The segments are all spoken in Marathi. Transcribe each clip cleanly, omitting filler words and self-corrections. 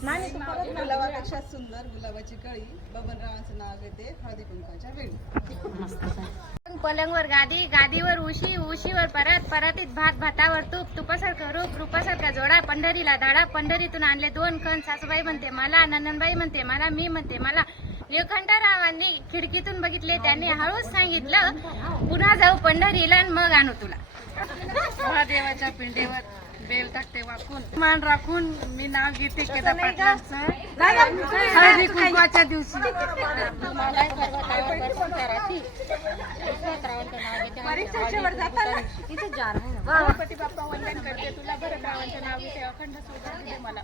गुलाबापेक्षा सुंदर गुलाबाची कळी बबनरावांचं नाव घेते हळदी कुंकाच्या वेळी. पलंगवर गादी, गादीवर उशी, उशीवर परत, परतीत भात, भातावर तूप, तुपासारखं रूप, रूपासारखा जोडा, पंढरीला धाडा, पंढरीतून आणले 2 खण. सासूबाई म्हणते मला, नंदनबाई म्हणते मला, मी म्हणते मला. निळकंठरावांनी खिडकीतून बघितले, त्यांनी हळूच सांगितलं, पुन्हा जाऊ पंढरीला आणि मग आणू तुला. महादेवाच्या पिंडीवर बेल टाकते वाकून, मान राखून मी नाव घेते केदा पाटलांचं हळदी कुंकवाच्या दिवशी. परीक्षेच्या वर जाताना गणपती बाप्पा वंदन करते तुला, भरतरावांचं नाव घेते अखंड सौभाग्य मला.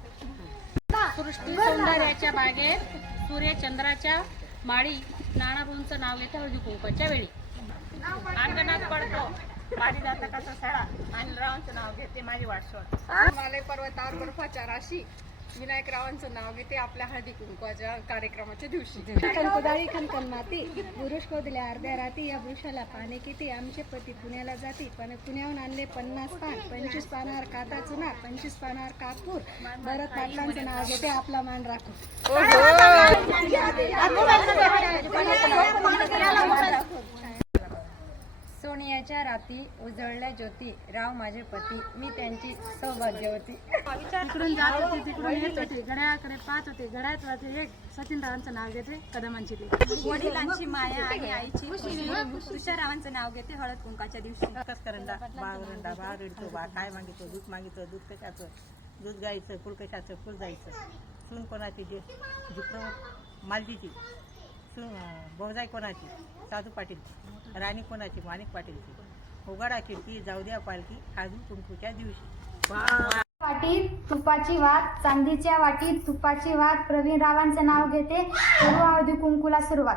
सृष्टी सौंदर्याच्या बागेत सूर्यचंद्राच्या माळी, नानाभाऊंचं नाव घेते हळदी कुंकवाच्या वेळी. अंगणात पडतो पारिजातकाचा सडा, अनिलरावांचं नाव घेते माझी वाटसोड. हिमालय पर्वतावर बर्फाच्या राशी, विनायकरावांचं नाव घेते आपल्या हळदी कुंकवाच्या कार्यक्रमाच्या दिवशी. कणकोदाळी खणखण माती, पुरुष कोदल्या अर्ध्या राती, या वृक्षाला पाने किती, आमचे पती पुण्याला जाती, पण पुण्याहून आणले 50 पान, 25 पानावर काटा चुना, 25 पानावर कापूर. भरत पाटलांचं नाव घेते आपला मान राखून. सोनियाच्या राती उजळल्या ज्योती, राव माझे पती, मी त्यांची सौभाग्यवती. इकडून जात होते तिकडून येत होते, घड्याळाकडे पाहत होते, घड्याळात वाजले एक. सचिनरावांचं नाव घेते कदमांची लेक. वडिलांची माया आणि आईची तुषारावांचं नाव घेते हळद कुंकाच्या दिवशी. करंडा बावरंडा बा रडतो बा, काय मागितो दूध मागितो दूध कशाचं, दूध गायचं फुल कशाचं फुल जायचं. सून कोणाची जे जिकडं मालजीची, सून बहुजाई कोणाची साधू पाटीलची, राणी कोणाची माणिक पाटीलची. उघडा खिडकी जाऊ द्या पालखी हळदी कुंकूच्या दिवशी. वाटीत तुपाची वात, चांदीच्या वाटीत तुपाची वात, प्रवीण रावांचं नाव घेते करू हळदी कुंकूला सुरुवात.